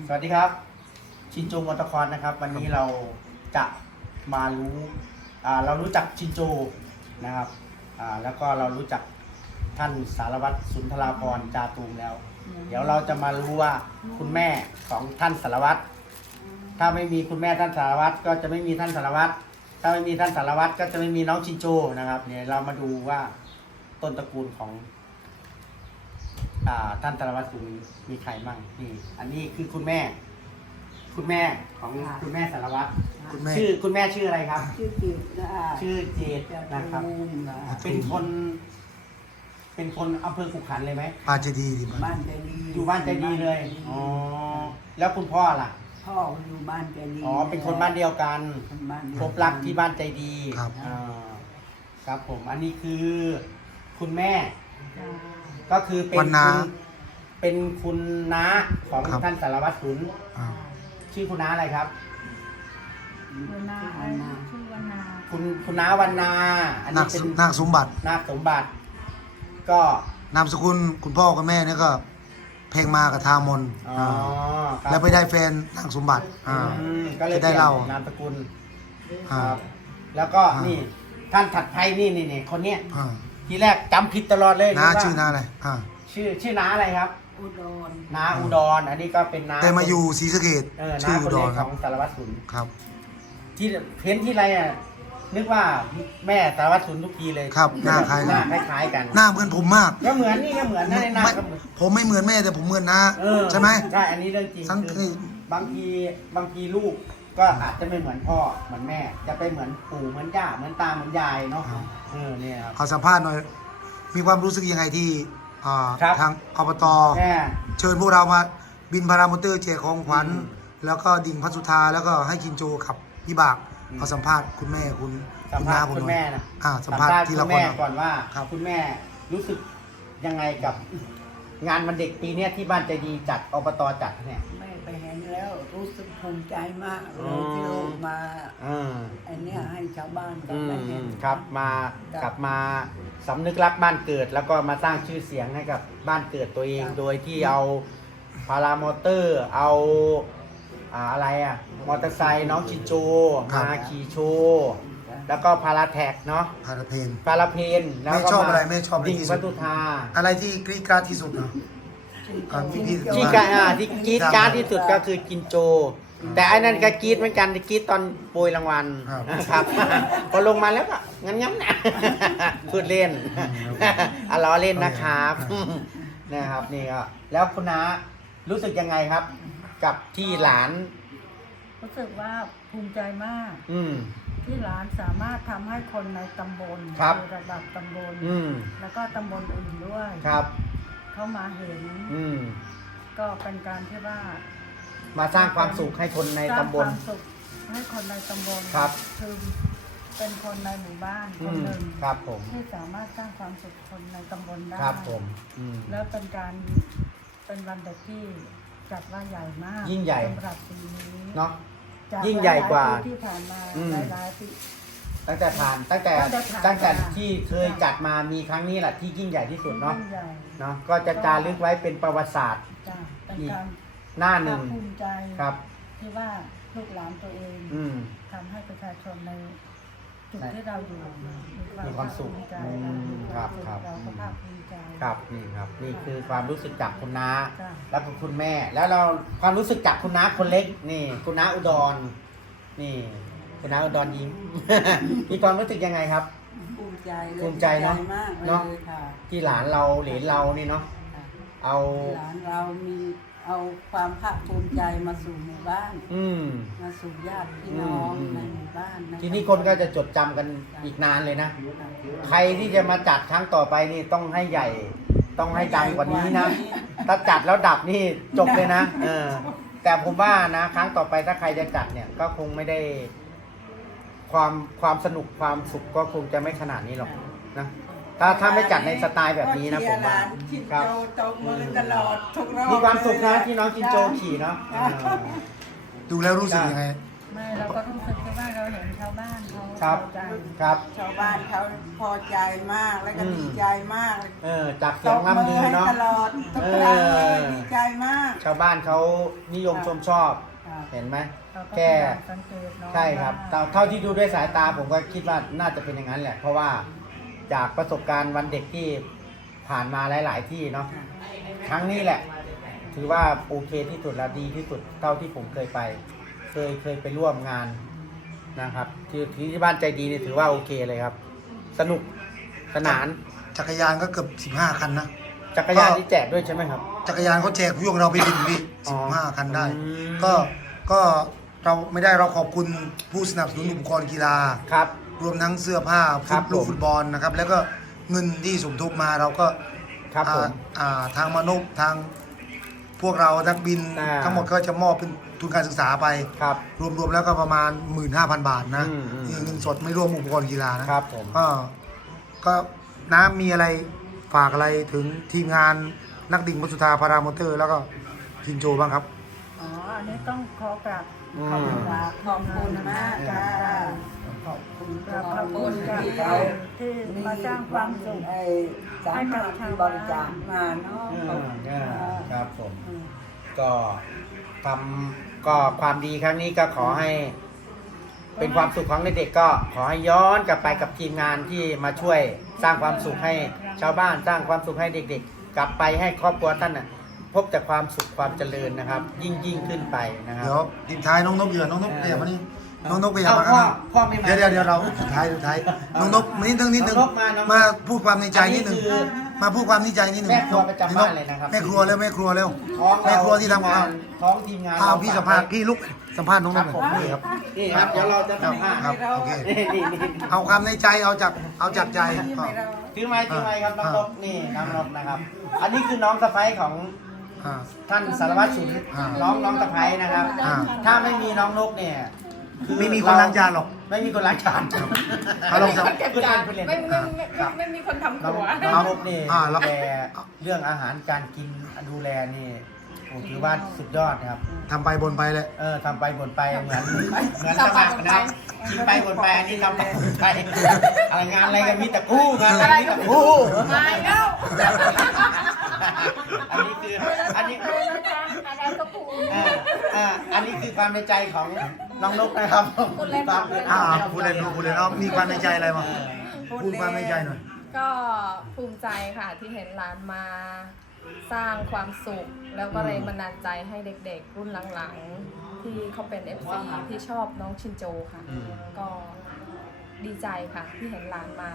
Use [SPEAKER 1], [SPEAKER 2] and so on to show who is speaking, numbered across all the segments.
[SPEAKER 1] สวัสดีครับชินโจมอเตอร์คอร์นะครับวันนี้เราจะมาเรารู้จักชินโจนะครับแล้วก็เรารู้จักท่านสารวัตรสุนทราภรณ์จาตูมแล้ว เดี๋ยวเราจะมารู้ว่าคุณแม่ของท่านสารวัตรถ้าไม่มีคุณแม่ท่านสารวัตรก็จะไม่มีท่านสารวัตรถ้าไม่มีท่านสารวัตรก็จะไม่มีน้องชินโจนะครับเนี่ยเรามาดูว่าต้นตระกูลของท่านสารวัตรสุนมีใครบ้างนี่อันนี้คือคุณแม่ของคุณแม่สารวัตรคุณแม่ชื่ออะไรครับ
[SPEAKER 2] ชื่อจิต
[SPEAKER 1] ชื่อเจตนะครับเป็นคนอำเภอขุขันธ์เลยไหม
[SPEAKER 3] บ้านใจดีดี
[SPEAKER 2] บ้านใจดี
[SPEAKER 1] อยู่บ้านใจดีเลยอ๋อแล้วคุณพ่อล่ะ
[SPEAKER 2] พ่ออยู่บ้านใจดี
[SPEAKER 1] อ๋อเป็นคนบ้านเดียวกันพบรักที่บ้านใจดี
[SPEAKER 3] ครับ
[SPEAKER 1] ครับผมอันนี้คือคุณแม่ก็คือเป็นคุณน้าของท่านสารวัตรสุนชื่อคุณน้าอะไรครับ
[SPEAKER 4] คุณน้าชื่อวรรณา
[SPEAKER 1] คุณน้าวรรณาอันนี้เป็น
[SPEAKER 3] นาคสมบัติ
[SPEAKER 1] ก็
[SPEAKER 3] นามสกุลคุณพ่อกับแม่เนี่ยก็เพลงมากับทามนแล้วไปได้แฟนนาคสมบัติ
[SPEAKER 1] ก็เลยได้เล่านามสกุลครับแล้วก็นี่ท่านถัดไปนี่คนเนี้ยทีแรกจำผิดตลอดเลย
[SPEAKER 3] น้าชื่อน้าอะไร
[SPEAKER 1] ชื่อน้าอะไรครับ
[SPEAKER 2] อุดร
[SPEAKER 1] น้าอุดรอันนี้ก็เป็นน้า
[SPEAKER 3] แต่มาอยู่ศรีสะเกษ
[SPEAKER 1] ชื่ออุดรของสารวัตรสุน
[SPEAKER 3] ครับ
[SPEAKER 1] ที่เพ้นที่ไรนึกว่าแม่สารวัตรสุนทุกทีเลย
[SPEAKER 3] ครับหน้าคล้
[SPEAKER 1] ายกัน
[SPEAKER 3] หน้าเหมือนผมมาก
[SPEAKER 1] ก็เหมือนนี่ก็เหมือนนั่นหน้าก็เหมือน
[SPEAKER 3] ผมไม่เหมือนแม่แต่ผมเหมือนน้าใช่ไหม
[SPEAKER 1] ใช่อันนี้เรื่องจริงคือบางทีลูกก็อาจจะไม่เหมือนพ่อเหมือนแม่จะไปเหมือนปู่เหมือนย่าเหมือนตาเหมือนยายเนาะเนี่ยครับ
[SPEAKER 3] เอาสัมภาษณ์หน่อยมีความรู้สึกยังไงที่ทางอบตเชิญพวกเรามาบินพารามอเตอร์แจกของขวัญแล้วก็ดิ่งพัสุธาแล้วก็ให้กินโจขับพี่บากเอาสัมภาษณ์คุณแม่คุณน้า
[SPEAKER 1] คุณแม่นะ
[SPEAKER 3] สัมภาษณ์ทีละคน
[SPEAKER 1] ก่อนว่าคุณแม่รู้สึกยังไงกับงานวันเด็กปีนี้ที่บ้านใจดีจัดอบตจัดเนี่ย
[SPEAKER 2] แม่ไปเห็นแล้วรู้สึกภูมิใจมากเลยที่ลูกมาอันนี้ให้ชาวบ้านก็ไม่เห็น
[SPEAKER 1] ครับกลับมาสำนึกรักบ้านเกิดแล้วก็มาสร้างชื่อเสียงให้กับบ้านเกิดตัวเองโดยที่เอาพารามอเตอร์เอาอะไรมอเตอร์ไซค์น้องชินโจมาขี่โชว์แล้วก็พาราแท็กเนาะ
[SPEAKER 3] พาราเพน
[SPEAKER 1] แล้วก็
[SPEAKER 3] ชอบอะไรไม่ชอบ
[SPEAKER 1] ดิ่งวัตุธา
[SPEAKER 3] อะไรที่กรี๊ดกราดที่สุดเนาะ
[SPEAKER 1] ที่กรี๊ดกราดที่สุดก็คือกินโจแต่อันนั้นก็กรี๊ดเหมือนกันกรี๊ดตอนโปรยรางวัลครับพอลงมาแล้วก็งั้นพูดเล่นล้อเล่นนะครับนะครับนี่ก็แล้วคุณน้ารู้สึกยังไงครับกับที่หลาน
[SPEAKER 4] รู้สึกว่าภูมิใจมากที่หลานสามารถทำให้คนในตำบลระดับตำบลแล้วก็ตำบลอื่นด้วยเขามาเห็นก็เป็นการที่ว่า
[SPEAKER 1] มาสร้างความสุขให้คนในตำบล
[SPEAKER 4] ความสุขให้คนในตำบลคือเป็นคนในหมู่บ้านคนหนึ่งที่สามารถสร้างความสุขคนในตำบลได้แล้วเป็นวันเด็กที่จัดว่าใหญ่มาก
[SPEAKER 1] ยิ่งใหญ่
[SPEAKER 4] สำหรับปีนี้
[SPEAKER 1] เนาะยิ่งใหญ่กว่า
[SPEAKER 4] ที่ผ่านมาหลายปี
[SPEAKER 1] ตั้งแต่ที่เคยจัดมามีครั้งนี้แหละที่ยิ่งใหญ่ที่สุดเนาะก็จะจารึกไว้เป็นประวัติศาสตร์อีกหน้าหนึ่ง
[SPEAKER 4] ภูมิใจ
[SPEAKER 1] ครับ
[SPEAKER 4] ที่ว่าลูกหลานตัวเองทำให้ประชาชนในจุดที่เราอยู่
[SPEAKER 1] มีความสุขครับ
[SPEAKER 4] เราก็ภาคภูมิใจ
[SPEAKER 1] ครับนี่ครับนี่คือความรู้สึกจากคุณน้าแล้วก็คุณแม่แล้วเราความรู้สึกจากคุณน้าคนเล็กนี่คุณน้าอุดรนี่คุณน้าอุดรยิ้มมีความรู้สึกยังไงครับ
[SPEAKER 2] ภูมิใจ
[SPEAKER 1] เนาะที่หลานเราเหลนเรานี่เนาะเอา
[SPEAKER 2] หลานเรามีเอาความภาคภูมิใจมาสู่หมู่บ้านมาสู่ญาติพี่น้องในหมู่บ้าน
[SPEAKER 1] ทีนี้คนก็จะจดจำกันอีกนานเลยนะใครที่จะมาจัดครั้งต่อไปนี่ต้องให้ใหญ่ต้องให้ดังกว่านี้นะถ้าจัดแล้วดับนี่จบเลยนะแต่ผมว่านะครั้งต่อไปถ้าใครจะจัดเนี่ยก็คงไม่ได้ความสนุกความสุขก็คงจะไม่ขนาดนี้หรอกนะถ้าไม่จัดในสไตล์แบบนี้นะผมว่า
[SPEAKER 2] ครับ
[SPEAKER 1] มีความสุขนะที่น้องจินโจขี่เนาะ
[SPEAKER 3] ดูแล้วรู้สึกยังไง
[SPEAKER 4] ไม่เราก็รู้สึกว่าเราเห็นชาวบ้านเขา
[SPEAKER 1] ครับ
[SPEAKER 4] พอใจ
[SPEAKER 1] ครับ
[SPEAKER 2] ชาวบ้านเขาพอใจมากแล้วก็ดีใจมาก
[SPEAKER 1] จาก
[SPEAKER 2] ต
[SPEAKER 1] เสียง
[SPEAKER 2] บมื
[SPEAKER 1] ล่ำลือ
[SPEAKER 2] ให้
[SPEAKER 1] เนาะ
[SPEAKER 2] ตลอดทุกครั้งเลยดีใจมาก
[SPEAKER 1] ชาวบ้านเขานิยมชมชอบ
[SPEAKER 2] ครับ
[SPEAKER 1] เห็นไหม
[SPEAKER 4] เราก็
[SPEAKER 1] แค่
[SPEAKER 4] พยายามสังเกตน้อง
[SPEAKER 1] ใช่ครับ
[SPEAKER 4] ว่า
[SPEAKER 1] เท่าที่ดูด้วยสายตาผมก็คิดว่าน่าจะเป็นอย่างนั้นแหละ เพราะว่าจากประสบการณ์วันเด็กที่ผ่านมาหลาย ๆ ที่เนาะครั้งนี้แหละ ถือว่าโอเคที่สุดและดีที่สุดเท่าที่ผมเคยไป เคยไปร่วมงานนะครับ ที่บ้านใจดีนี่ถือว่าโอเคเลยครับ สนุกสนาน
[SPEAKER 3] จักรยานก็เกือบ15 คันนะ
[SPEAKER 1] จักรยานที่แจกด้วยใช่ไหมครับ
[SPEAKER 3] จักรยานเขาแจกพวกเราไปบินพี่
[SPEAKER 1] อ๋อ
[SPEAKER 3] 15 คันได้
[SPEAKER 1] อืม
[SPEAKER 3] ก็เราไม่ได้เราขอบคุณผู้สนับสนุนอุปกรณ์กีฬา
[SPEAKER 1] ครับ
[SPEAKER 3] รวมทั้งเสื้อผ้า
[SPEAKER 1] ครับ
[SPEAKER 3] ลูก
[SPEAKER 1] ผม
[SPEAKER 3] ฟุตบอลนะครับ แล้วก็เงินที่สมทบมาเราก็
[SPEAKER 1] ครับผม
[SPEAKER 3] ทางมนุษย์ทางพวกเรานักบิน ทั้งหมดก็จะมอบเป็นทุนการศึกษาไป
[SPEAKER 1] ครับ
[SPEAKER 3] รวมแล้วก็ประมาณ 15,000 บาทนะ
[SPEAKER 1] อืม
[SPEAKER 3] นี่เงินสดไม่รวมอุปกรณ์กีฬานะครับ
[SPEAKER 1] ผม
[SPEAKER 3] ก็น้ำมีอะไรฝากอะไรถึงทีมงานนักดิ่งมัสุธาพารามอเตอร์ แล้วก็ชินโจบ้างครับ
[SPEAKER 4] อ๋ออันนี้ต้องขอกราบ
[SPEAKER 1] อืม
[SPEAKER 4] ขอบคุณ
[SPEAKER 2] ขอบคุณมากค่ะขอบคุณ
[SPEAKER 4] กราบขอบ
[SPEAKER 2] ค
[SPEAKER 4] คุณ
[SPEAKER 2] น
[SPEAKER 4] กับ
[SPEAKER 2] ที่
[SPEAKER 4] เราที่มาสร้างความสุข
[SPEAKER 2] สามารถที่บริจาคมาเนาะ
[SPEAKER 1] ครับผม ก็ความดีครั้งนี้ก็ขอให้ เป็นความสุขของเด็กๆก็ขอให้ย้อนกลับไปกับทีมงานที่มาช่วยสร้างความสุขให้ชาวบ้านสร้างความสุขให้เด็กๆ กลับไปให้ครอบครัวท่านน่ะพบแต่ความสุขความเจริญนะครับ ยิ่งขึ้นไปนะครับ
[SPEAKER 3] เดี๋ยวทีมท้ายน้องนกเหยื่อน้องนกเดี๋ยวมานี่น้องนกไปอย่ามา
[SPEAKER 1] พ่อ
[SPEAKER 3] ครับ
[SPEAKER 1] พ่อไม่มา
[SPEAKER 3] เดี๋ยวเราสุดท้ายน้องนกมานิดนึง
[SPEAKER 1] น้องนกมาน้องนก
[SPEAKER 3] มาพูดความในใจนิดนึง
[SPEAKER 1] อันนี้คือ
[SPEAKER 3] มาพูดความในใจนิดนึง
[SPEAKER 1] แม่ครัวประจำบ้านเลยนะครับ
[SPEAKER 3] แม่ครัวเร็วแม่ครัวเร็ว
[SPEAKER 1] ท้อง
[SPEAKER 3] แม่ครัวที่ทำ
[SPEAKER 1] งานท้องทีมงาน
[SPEAKER 3] ข้าวพี่สัมภาษณ์พี่ลุกสัมภาษณ์น้องนกหน่อยนี่ครับ
[SPEAKER 1] นี่ครับเดี๋ยวเราจะสัมภาษณ์
[SPEAKER 3] ครับโอเค
[SPEAKER 1] นี่
[SPEAKER 3] เอาความในใจเอาจากใจก็
[SPEAKER 1] ถือไม้ครับน้องนกนี่น้องนกนะครับ อันนี้คือน้องสะใภ้ของ
[SPEAKER 3] อ่า
[SPEAKER 1] ท่านสารวัตรสุน
[SPEAKER 3] อ่า
[SPEAKER 1] น้องสะใภ้นะครับ
[SPEAKER 3] อ่า
[SPEAKER 1] ถ้าไม่มีน้องนกเนี่ยอ
[SPEAKER 3] ไม่มีคนล้างจานหรอก
[SPEAKER 1] ไม่มีคนล้างจาน
[SPEAKER 3] เอาลองสัม
[SPEAKER 5] ไม่มีคนทำ
[SPEAKER 1] น้อง
[SPEAKER 5] หัว
[SPEAKER 1] น้องนกนี่
[SPEAKER 3] แล้ว
[SPEAKER 1] ดูแลเรื่องอาหารการกินดูแลนี่ผมถือว่าสุดยอดนะครับ
[SPEAKER 3] ทำไปบนไปเลย
[SPEAKER 1] ทำไปบ่นไปเหมือนสมัครนะกินไปบ่นไปอันนี้ทำไปบ่นไปอะไรงานอะไรกันมีแต่กู้งานอะไรมีแต่กู้
[SPEAKER 5] ไม่แล้ว
[SPEAKER 1] อันนี้คืออันนี้
[SPEAKER 5] อะไรก็พูด
[SPEAKER 1] อันนี้คือความในใจของน้องนกนะครับ
[SPEAKER 5] พูดเล่น
[SPEAKER 3] พูดเล่นเอามีความในใจอะไรมาพูดความในใจหน่อย
[SPEAKER 5] ก็ภูมิใจค่ะที่เห็นหลานมาสร้างความสุข แล้วก็แรงบันดาลใจให้เด็กๆ รุ่นหลังๆ ที่เขาเป็น FC ที่ชอบน้องชินโจค่ะ ก็ดีใจค่ะที่เห็นหลานมา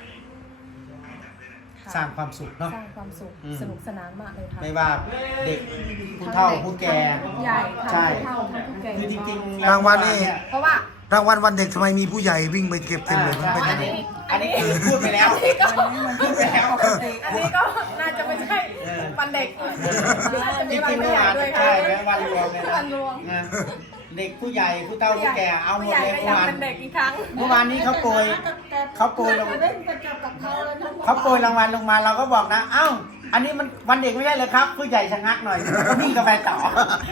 [SPEAKER 5] ค่ะ
[SPEAKER 1] สร้างความสุขเนาะ
[SPEAKER 5] สร้างความสุข
[SPEAKER 1] อืม
[SPEAKER 5] สนุกสนานมากเลยค่ะ
[SPEAKER 1] ไม่ว่าเด็กผู้เฒ่าผู้แก่
[SPEAKER 5] ใหญ่ค่ะ
[SPEAKER 1] ใช่
[SPEAKER 5] ผู้เฒ่าทั้งผู้แก่
[SPEAKER 1] คือจริงๆ
[SPEAKER 3] รางวัลนี่
[SPEAKER 5] เพราะว่าร
[SPEAKER 3] างวัลวันเด็กทำไมมีผู้ใหญ่วิ่งไปเก็บเต็มเลยมันเป็นยังไง
[SPEAKER 1] อันนี้คือพูดไปแล้วพูดไปแล้ว
[SPEAKER 5] อันนี้ก็น่าจะไม่ใช่วันเด็กน่าจะ
[SPEAKER 1] จ
[SPEAKER 5] มี
[SPEAKER 1] ริง
[SPEAKER 5] วัน
[SPEAKER 1] ๆ
[SPEAKER 5] ผู้
[SPEAKER 1] เมื่อ
[SPEAKER 5] ใหญ่
[SPEAKER 1] วาน
[SPEAKER 5] ด้วย
[SPEAKER 1] ใช่
[SPEAKER 5] ค่ะ
[SPEAKER 1] ไหมวันรวมเลย
[SPEAKER 5] วันรวม
[SPEAKER 1] นะเด็กผู้ใหญ่ผู้เฒ่าผู้แก่เอาหม
[SPEAKER 5] ผู้
[SPEAKER 1] ด
[SPEAKER 5] ใหญ่
[SPEAKER 1] เลย
[SPEAKER 5] ก็
[SPEAKER 1] เมื่
[SPEAKER 5] ยั
[SPEAKER 1] อง วาน
[SPEAKER 5] เป็นเด็กอีกครั้ง
[SPEAKER 1] เมื่อวานนี้เขาโปรยลง
[SPEAKER 4] เล่นไปกับเขาแล้วทั้งหมด
[SPEAKER 1] เขาโปรยรางวัลลงมาเราก็บอกนะ เอ้า อันนี้มันวันเด็กไม่ได้เลยครับ ผู้ใหญ่ชะงักหน่อยก็วิ่งกันไปต่อ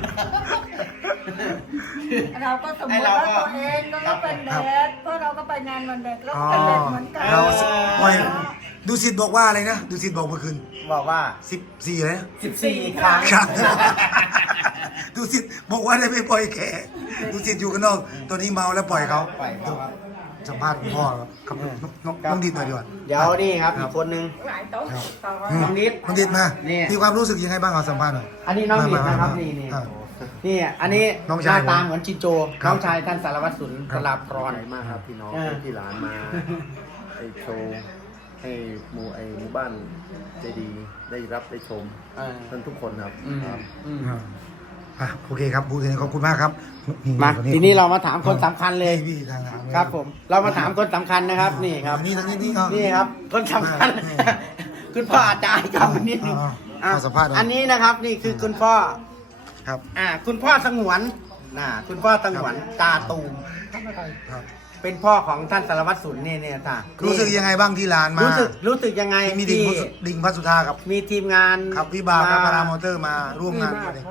[SPEAKER 4] เราก็สมมติว่าตัวเองก็เป็นเด็กเพราะเราก็ไปงานวันเด็กแล้วก็เป็นเด็กเหมือนกัน
[SPEAKER 3] เราปล่อยดูสิทธิ์บอกว่าอะไรนะดูสิทธิ์บอกเมื่อคืน
[SPEAKER 1] บอกว่า
[SPEAKER 3] 14เลยนะ
[SPEAKER 1] 14 ครั้ง
[SPEAKER 3] ครับดูสิทธิ์บอกว่าได้ไม่ปล่อยแขดูสิทธิ์อยู่กันนอกตัวนี้เมาแล้วปล่อยเขา
[SPEAKER 1] ปล่อยเขาครับ
[SPEAKER 3] สัมภาษณ์คุณพ่อครับน้องดิดหน่อยดีกว่า
[SPEAKER 1] เดี๋ยวนี่ครับอีกคนนึง
[SPEAKER 5] หลายโต๊ะ
[SPEAKER 3] ครับ
[SPEAKER 5] ต่อ
[SPEAKER 1] น้องนิด
[SPEAKER 3] น้องดิดมา
[SPEAKER 1] นี่
[SPEAKER 3] มีความรู้สึกยังไงบ้างเอาสัมภาษณ์หน่อย
[SPEAKER 1] อันนี้น้องนิดนะครับ
[SPEAKER 3] มา
[SPEAKER 1] นี่
[SPEAKER 3] อ่า
[SPEAKER 1] นี่อันนี้
[SPEAKER 3] น้อง
[SPEAKER 1] ห
[SPEAKER 3] ชาย
[SPEAKER 1] น้าตาเหมือนจินโจ
[SPEAKER 3] ครับ
[SPEAKER 1] น้องชายท่านสารวัตรสุนทราพร
[SPEAKER 6] ใจมากครับพี่น้อง
[SPEAKER 1] เออ
[SPEAKER 6] ที่หลานมาไอโชว์ให้หมู่บ้านใจดีได้รับได้ชม
[SPEAKER 1] เออ
[SPEAKER 6] ท่านทุกคนครับ
[SPEAKER 1] อืม
[SPEAKER 6] ครับ
[SPEAKER 1] อืม
[SPEAKER 3] โอเคครับพูดถึงขอบคุณมากครับ
[SPEAKER 1] มาทีนี้เรามาถามคนสำคัญเลย
[SPEAKER 3] พี่ทางหลังเลย
[SPEAKER 1] ครับผม เรามาถามคนสำคัญนะครับ นี่ครับ
[SPEAKER 3] นี่ทางนี้นี่
[SPEAKER 1] นี่ครับคนสำคัญ
[SPEAKER 3] นี่
[SPEAKER 1] คุณพ่ออาจารย์ครับนิดนึง
[SPEAKER 3] อ่าขอสัมภาษณ์หน่อย
[SPEAKER 1] อันนี้นะครับนี่คือคุณพ่อ
[SPEAKER 3] ครับ
[SPEAKER 1] คุณพ่อสงวนคุณพ่อสงวนตาตูม
[SPEAKER 3] ครับ
[SPEAKER 1] เป็นพ่อของท่านสารวัตรสุนเนี่ยค่ะ
[SPEAKER 3] รู้สึกยังไงบ้างที่หลานมา
[SPEAKER 1] รู้สึกยังไง
[SPEAKER 3] มี
[SPEAKER 1] ที่
[SPEAKER 3] ดิ่งพัสุธากับ
[SPEAKER 1] มีทีมงาน
[SPEAKER 3] ขับวิบากกับพารามอเตอร์มาร่วมงานกันเลย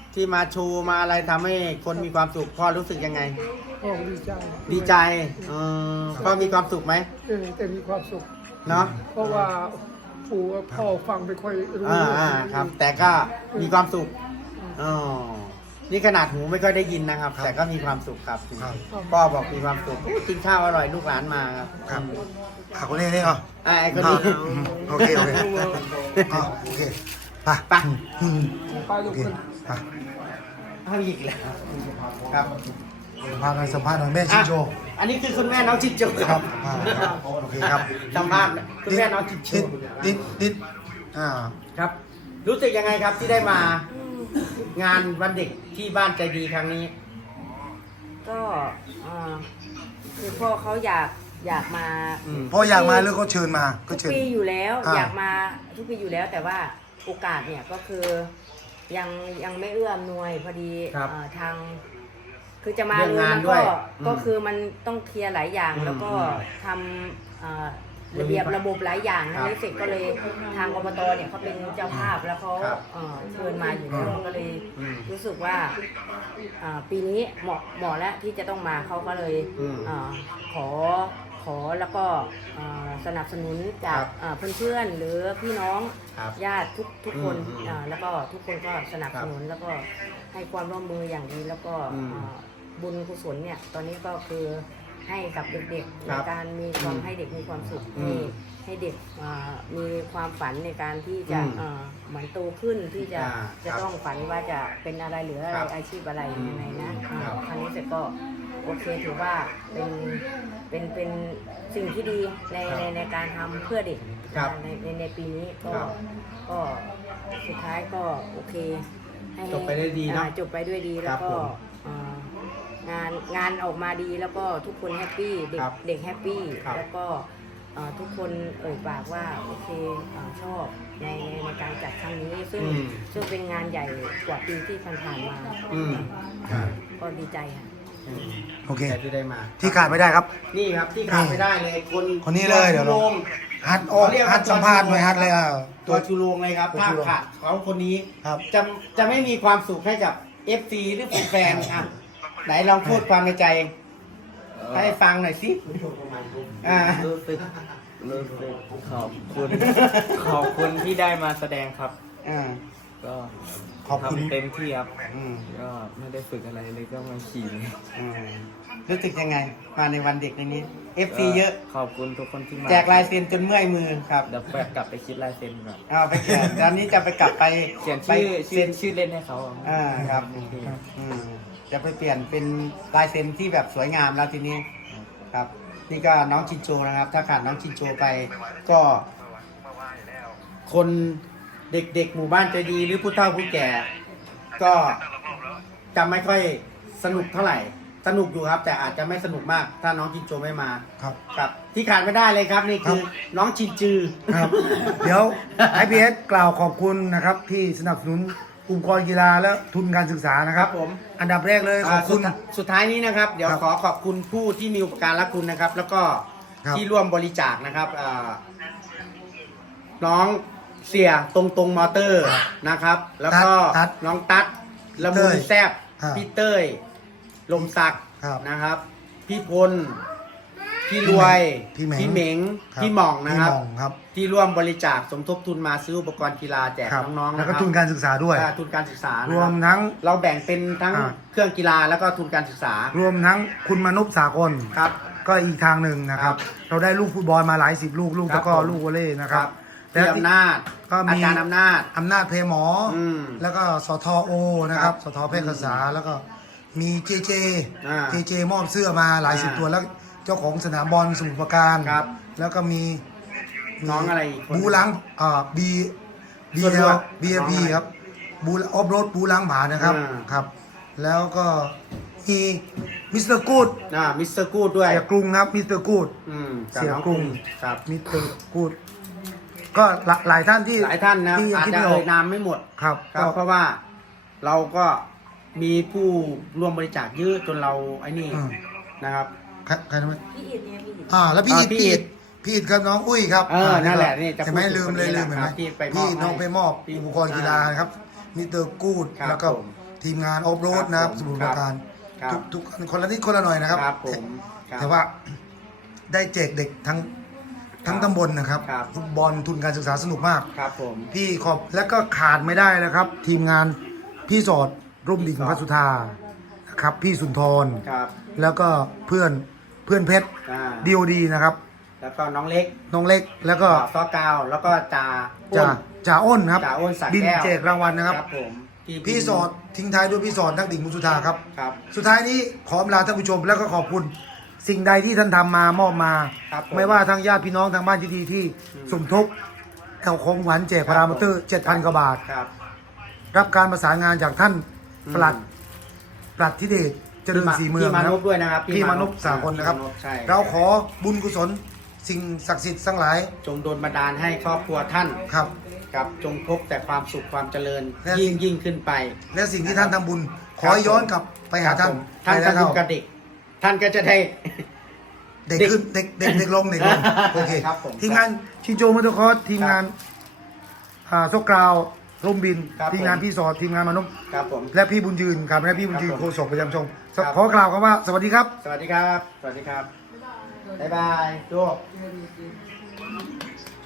[SPEAKER 1] ที่มาโชว์มาอะไรทำให้คนมีความสุขพ่อรู้สึกยังไง
[SPEAKER 7] พ่อดีใจ
[SPEAKER 1] ดีใจพ่อมีความสุขไหม
[SPEAKER 7] แต่มีความสุข
[SPEAKER 1] เนาะ
[SPEAKER 7] เพราะว่าปู่กับพ่อฟังไม่ค่อยรู้
[SPEAKER 1] ครับ แต่ก็มีความสุขอ๋อนี่ขนาดหูไม่ค่อยได้ยินนะครับ แต่ก็มีความสุขครับพ่อบอกมีความสุขกินข้าวอร่อยลูกหลานมาครับ
[SPEAKER 3] ครับคนนี้นี่เหรอ
[SPEAKER 1] ไอ้คนนี้
[SPEAKER 3] โอเคโอเคโอเคไป
[SPEAKER 1] ไป
[SPEAKER 7] ไปลู
[SPEAKER 3] โอก เค
[SPEAKER 7] คน
[SPEAKER 3] ไป
[SPEAKER 1] เอาอีกแล้วครับ
[SPEAKER 3] สัมภาษณ์หน่อยแม่ชินโจ
[SPEAKER 1] อันนี้คือคุณแม่น้องชินโจ
[SPEAKER 3] ครับโอเคครับ
[SPEAKER 1] สัมภาษณ์คุณแม่น้องชินโจ
[SPEAKER 3] ดิด
[SPEAKER 1] ครับ รู้สึกยังไงครับที่ได้มางานวันเด็กที่บ้านใจดีครั้งนี้
[SPEAKER 8] ก็คือพ่อเขาอยากมา
[SPEAKER 3] พ่ออยากมาหรือเขาเชิญมาก็
[SPEAKER 8] ทุก
[SPEAKER 3] เชิญ
[SPEAKER 8] ปีอยู่แล้ว
[SPEAKER 3] อ่า
[SPEAKER 8] อยากมาทุกปีอยู่แล้ว แต่ว่าโอกาสเนี่ยก็คือยังไม่เอื้ออำนวยพอดี
[SPEAKER 1] ครับ
[SPEAKER 8] ทาง คือจะมา
[SPEAKER 1] เรื่อง
[SPEAKER 8] เลย
[SPEAKER 1] งาน
[SPEAKER 8] มัน
[SPEAKER 1] ด้ว
[SPEAKER 8] ก็
[SPEAKER 1] ย
[SPEAKER 8] ก็คือมันต้องเคลียร์หลายอย่าง แล้วก็ทำระเบียบระบบหลายอย่าง
[SPEAKER 1] ครั
[SPEAKER 8] ทั้
[SPEAKER 1] บ
[SPEAKER 8] งนี้เสร็จก็เลยทางอบตเนี่ยเขาเป็นเจ้าภาพแล้วเขา
[SPEAKER 1] ครับ
[SPEAKER 8] เชิญมาอยู่แล้วก็เลยรู้สึกว่าปีนี้เหมาะแล้วที่จะต้องมาเขาก็เลยขอแล้วก็สนับสนุนจากเพื่อนๆหรือพี่น้อง
[SPEAKER 1] ครับ
[SPEAKER 8] ญาติทุกคน แล้วก็ทุกคนก็สนับ
[SPEAKER 1] ครั
[SPEAKER 8] ส
[SPEAKER 1] บ
[SPEAKER 8] นุนแล้วก็ให้ความร่วมมืออย่างดีแล้วก็บุญกุศลเนี่ยตอนนี้ก็คือให้กับเด็กๆ
[SPEAKER 1] ครั
[SPEAKER 8] ใน
[SPEAKER 1] บ
[SPEAKER 8] การมีความให้เด็กมีความสุขให้เด็กมีความฝันในการที่จะเหมือนโตขึ้นที่จะ
[SPEAKER 1] ครับ
[SPEAKER 8] ต้องฝันว่าจะเป็นอะไรหรืออะไร
[SPEAKER 1] ครับ
[SPEAKER 8] อาชีพอะไรยังไงนะครับ ครั้งนี้เสร็จก็โอเคถือว่าเป็นสิ่งที่ดีในการทำเพื่อเด็ก
[SPEAKER 1] ครับ
[SPEAKER 8] ในปีนี้ก็
[SPEAKER 1] ครับ
[SPEAKER 8] ก็สุดท้ายก็โอเคให้
[SPEAKER 1] จบไปได้ดีเนอะ
[SPEAKER 8] จบไปด้วยดี
[SPEAKER 1] ค
[SPEAKER 8] แล้
[SPEAKER 1] รั
[SPEAKER 8] ว
[SPEAKER 1] บ
[SPEAKER 8] ก็
[SPEAKER 1] ผม
[SPEAKER 8] งานออกมาดีแล้วก็ทุกคนแฮปปี้เด็ก
[SPEAKER 1] ครับ
[SPEAKER 8] เด็กแฮปปี้
[SPEAKER 1] ครับ
[SPEAKER 8] แล้วก็ทุกคนเอ่ยปากว่าโอเคชอบในการจัดครั้งนี้ซึ่งเป็นงานใหญ่กว่าปีที่ผ่านๆมา ก็ดีใจค่ะ
[SPEAKER 3] โอเค
[SPEAKER 1] แต่ที่ได้มา
[SPEAKER 3] ที่ขาดไม่ได้ครับ
[SPEAKER 1] นี่ครับที่ขาดไม่ได้เลย
[SPEAKER 3] คนนี้เลยเดี๋ยวเรา
[SPEAKER 1] ตัวชูโรง
[SPEAKER 3] ฮัดออกฮัดสัมภาษณ์หน่อยฮัดเลย
[SPEAKER 1] ตัวชูโรงเลยครับ
[SPEAKER 3] ตัว
[SPEAKER 1] ถ้า
[SPEAKER 3] ชูโรง
[SPEAKER 1] ขาดเขาคนนี้
[SPEAKER 3] ครับ
[SPEAKER 1] จะไม่มีความสุขให้กับ FC หรือแฟนๆอ่ะไหนลองพูดความในใจ ให้ฟังหน่อยสิ
[SPEAKER 9] รู้สึกขอบคุณที่ได้มาแสดงครับ ก็
[SPEAKER 3] ขอบคุณ
[SPEAKER 9] ทำเต็มที่ครับ
[SPEAKER 1] อืม
[SPEAKER 9] ก็ไม่ได้ฝึกอะไรเลยก็มาขี่
[SPEAKER 1] รู้สึกยังไง มาในวันเด็กในนี้ FC เยอะ
[SPEAKER 9] ขอบคุณทุกคนที่มา
[SPEAKER 1] แจกลายเซ็นจนเมื่อยมือครับ
[SPEAKER 9] เดี๋ยวแบบกลับไปคิดลายเซ็นก่อน
[SPEAKER 1] เอาไปเขียนตอนนี้จะไปกลับไป
[SPEAKER 9] เขียน
[SPEAKER 1] ไป
[SPEAKER 9] ชื่
[SPEAKER 1] เซ็น
[SPEAKER 9] อเล่นให้เขาอะ
[SPEAKER 1] ครับจะไปเปลี่ยนเป็นลายเซ็นที่แบบสวยงามแล้วทีนี้ครับ นี่ก็น้องชินโจนะครับ ถ้าขาดน้องชินโจไป ก็ คนเด็กๆหมู่บ้านใจดีหรือผู้เฒ่าผู้แก่ ก็จะไม่ค่อยสนุกเท่าไหร่ สนุกอยู่ครับ แต่อาจจะไม่สนุกมาก ถ้าน้องชินโจไม่มา
[SPEAKER 3] ครับ
[SPEAKER 1] ครับ ที่ขาดไม่ได้เลยครับ นี่คือน้องชินจือ
[SPEAKER 3] ครับ เดี๋ยว IPS กล่าวขอบคุณนะครับที่สนับสนุนอุปกรณ์กีฬาและทุนการศึกษานะครับ
[SPEAKER 1] ครับผม
[SPEAKER 3] อันดับแรกเลยขอบคุณ
[SPEAKER 1] สุดท้ายนี้นะครับ เดี๋ยว
[SPEAKER 3] ครับ
[SPEAKER 1] ขอขอบคุณผู้ที่มีอุปการะคุณนะครับ แล้วก็
[SPEAKER 3] ครับ
[SPEAKER 1] ที่ร่วมบริจาคนะครับน้องเสียตรงมอเตอร์นะครับ แล้วก็
[SPEAKER 3] ตั๊ด
[SPEAKER 1] น้องตั๊ดละมุนแซบ
[SPEAKER 3] ครับ
[SPEAKER 1] พี่เต้ยลมศักดิ์
[SPEAKER 3] ครับ
[SPEAKER 1] นะครับ พี่พลพี่รวย
[SPEAKER 3] พี่เหม็ง ครับ
[SPEAKER 1] พี่หม่องนะครับ
[SPEAKER 3] พี่หม่องครับ
[SPEAKER 1] ที่ร่วมบริจาคสมทบทุนมาซื้ออุปกรณ์กีฬาแจก
[SPEAKER 3] ครับ
[SPEAKER 1] น้องๆ
[SPEAKER 3] แล้ว
[SPEAKER 1] นะค
[SPEAKER 3] ก็
[SPEAKER 1] รับ
[SPEAKER 3] ทุนการศึกษาด้วย
[SPEAKER 1] ทุนการศึกษานะ
[SPEAKER 3] ร
[SPEAKER 1] คว รับ
[SPEAKER 3] มทั้ง
[SPEAKER 1] เราแบ่งเป็นทั้ง
[SPEAKER 3] อ่า
[SPEAKER 1] เครื่องกีฬาแล้วก็ทุนการศึกษาร
[SPEAKER 3] วมทั้งคุณมนุษย์สากล
[SPEAKER 1] ครับ
[SPEAKER 3] ก็อีกทางหนึ่งนะครับ เราได้ลูกฟุตบอลมาหลายสิบลูก ลูก
[SPEAKER 1] ครั
[SPEAKER 3] ตะ
[SPEAKER 1] บ
[SPEAKER 3] กร้อ
[SPEAKER 1] ผม
[SPEAKER 3] ลูกวอลเลย์นะครับ
[SPEAKER 1] พี่อำนาจ
[SPEAKER 3] ก็มี
[SPEAKER 1] อาจารย์อำนาจ
[SPEAKER 3] อำนาจเพหมออ
[SPEAKER 1] ม
[SPEAKER 3] แล้วก็สทโอนะครับ
[SPEAKER 1] ครับ
[SPEAKER 3] สทเพศศึกษาแล้วก็มีเจเจ
[SPEAKER 1] อ่า
[SPEAKER 3] เจเจมอบเสื้อมาหลายสิบ
[SPEAKER 1] อ่า
[SPEAKER 3] ตัวแล้วเจ้าของสนามบอลสมุทรปราการ
[SPEAKER 1] ครับ
[SPEAKER 3] แล้วก็มี
[SPEAKER 1] น้องอะไรอีกคน
[SPEAKER 3] บูลังบีบี
[SPEAKER 1] ส่วน
[SPEAKER 3] เอ
[SPEAKER 1] รว
[SPEAKER 3] ล
[SPEAKER 1] ม
[SPEAKER 3] บีเอ
[SPEAKER 1] น้อง
[SPEAKER 3] พี
[SPEAKER 1] อะไร
[SPEAKER 3] ครับบูออฟโรดบูลังผานะครับ
[SPEAKER 1] อ่า
[SPEAKER 3] ครับ แล้วก็มีมิสเตอร์กูด
[SPEAKER 1] มิสเตอร์กูดด้วย
[SPEAKER 3] เสียกรุงครับมิสเตอร์กูด
[SPEAKER 1] กับ
[SPEAKER 3] เสีย
[SPEAKER 1] น้อง
[SPEAKER 3] กรุง
[SPEAKER 1] ครับ
[SPEAKER 3] มิสเตอร์กูดก็หลายท่านที่
[SPEAKER 1] หลายท่านนะ
[SPEAKER 3] ที่ยัง
[SPEAKER 1] อาจ
[SPEAKER 3] คิด
[SPEAKER 1] จะ
[SPEAKER 3] ไม่อ
[SPEAKER 1] เอ่
[SPEAKER 3] อก
[SPEAKER 1] ยนามไม่หมด
[SPEAKER 3] ครับ
[SPEAKER 1] ครับ เพราะว่าเราก็มีผู้ร่วมบริจาคเยอะจนเราไอ้นี่
[SPEAKER 3] อืม
[SPEAKER 1] นะครับ
[SPEAKER 3] ใครนะ
[SPEAKER 8] พี่อิดเนี่ยพี่อิด
[SPEAKER 3] แล้วพี่อิด
[SPEAKER 1] พี่
[SPEAKER 3] พี่
[SPEAKER 1] อิ
[SPEAKER 3] อิ
[SPEAKER 1] ฐ
[SPEAKER 3] ดพี่อิดครับน้องอุ้ยครับ
[SPEAKER 1] นั่นแหละนี่จะ
[SPEAKER 3] เห็นไหม
[SPEAKER 1] พูดถึง
[SPEAKER 3] ลืมเลย
[SPEAKER 1] คนนี้
[SPEAKER 3] ลืมเห็นไหม
[SPEAKER 1] ครับที่ไปมอบ
[SPEAKER 3] พี่น้อง
[SPEAKER 1] ให้
[SPEAKER 3] ไปมอบ
[SPEAKER 1] ที่
[SPEAKER 3] อุปกรณ์กีฬาครับมิสเตอร์กูด
[SPEAKER 1] ครับ
[SPEAKER 3] แล้วก็
[SPEAKER 1] ผม
[SPEAKER 3] ทีมงานออฟโรดนะครับ
[SPEAKER 1] ครับ
[SPEAKER 3] สมุทรปราการ
[SPEAKER 1] ครับ
[SPEAKER 3] ทุกคนละนิดคนละหน่อยนะครับ
[SPEAKER 1] ครับผมครับ
[SPEAKER 3] แต่ว่าได้แจกเด็กทั้งตำบลนะครับ
[SPEAKER 1] ครับ
[SPEAKER 3] ฟุตบอลทุนการศึกษาสนุกมาก
[SPEAKER 1] ครับผม
[SPEAKER 3] พี่ขอบแล้วก็ขาดไม่ได้นะครับ ทีมงานพี่สอดร่มดิ่งพระสุธานะครับพี่สุนทร
[SPEAKER 1] ครับ
[SPEAKER 3] แล้วก็เพื่อนเพชร DOD นะครับ
[SPEAKER 1] แล้วก็น้องเล็ก
[SPEAKER 3] น้องเล็กแล้วก็
[SPEAKER 1] ซอกาวแล้วก็จ่าอ้น
[SPEAKER 3] จ่าอ้นครับ
[SPEAKER 1] จ่าอ้นสระ
[SPEAKER 3] บิน
[SPEAKER 1] แก้ว
[SPEAKER 3] แจกรางวัลนะครับ
[SPEAKER 1] ผมที่
[SPEAKER 3] พี่สอดทิ้งท้ายด้วยพี่สอดนักดิ่งมุสุธาครับ
[SPEAKER 1] ครับ
[SPEAKER 3] สุดท้ายนี้ขอลาท่านผู้ชมแล้วก็ขอบคุณสิ่งใดที่ท่านทำมามอบมา
[SPEAKER 1] ครับผม
[SPEAKER 3] ไม่ว่าทางญาติพี่น้องทางบ้านที่ดีที่สมทบเอาของหวานแจกพารามอเตอร์ 7,000 กว่าบาท
[SPEAKER 1] ครับ
[SPEAKER 3] รับการประสานงานจากท่าน
[SPEAKER 1] อืม
[SPEAKER 3] ปลัดธิเดชเจริญศรีเมือง
[SPEAKER 1] พี่มานพด้วยนะครับ
[SPEAKER 3] พี่มานพสากลนะครับ
[SPEAKER 1] พี่มานพใช่
[SPEAKER 3] เราขอบุญกุศลสิ่งศักดิ์สิทธิ์ทั้งหลาย
[SPEAKER 1] จงโดนบันดาลให้ครอบครัวท่าน
[SPEAKER 3] ครับ
[SPEAKER 1] กับจงพบแต่ความสุขความเจริญ
[SPEAKER 3] และ
[SPEAKER 1] ยิ่งขึ้นไป
[SPEAKER 3] และสิ่งที่ท่านทำบุญ ขอให้ย้อนกลับไปหาท่าน
[SPEAKER 1] ท่าน
[SPEAKER 3] ไปแล้ว
[SPEAKER 1] ทำบุญกับเด็ก ท่านก็จะได้
[SPEAKER 3] เด็กขึ้นเด็กลงโอเค
[SPEAKER 1] ครับผม
[SPEAKER 3] ทีมงานชินโจมอเตอร์คอร์สทีมงานโซกราวร่มบิน
[SPEAKER 1] ครับ
[SPEAKER 3] ทีมงานพี่สอดทีมงานมนุษย์
[SPEAKER 1] ครับผม
[SPEAKER 3] และพี่บุญยืนครับและพี่บุญยืน
[SPEAKER 1] ครับ
[SPEAKER 3] โฆ
[SPEAKER 1] ผม
[SPEAKER 3] ษกประจำชม
[SPEAKER 1] ครับ
[SPEAKER 3] ขอกล่าวคำว่าสวัสดีครับ
[SPEAKER 1] สวัสดีครับ สวัสดีครับ บ๊ายบายโจ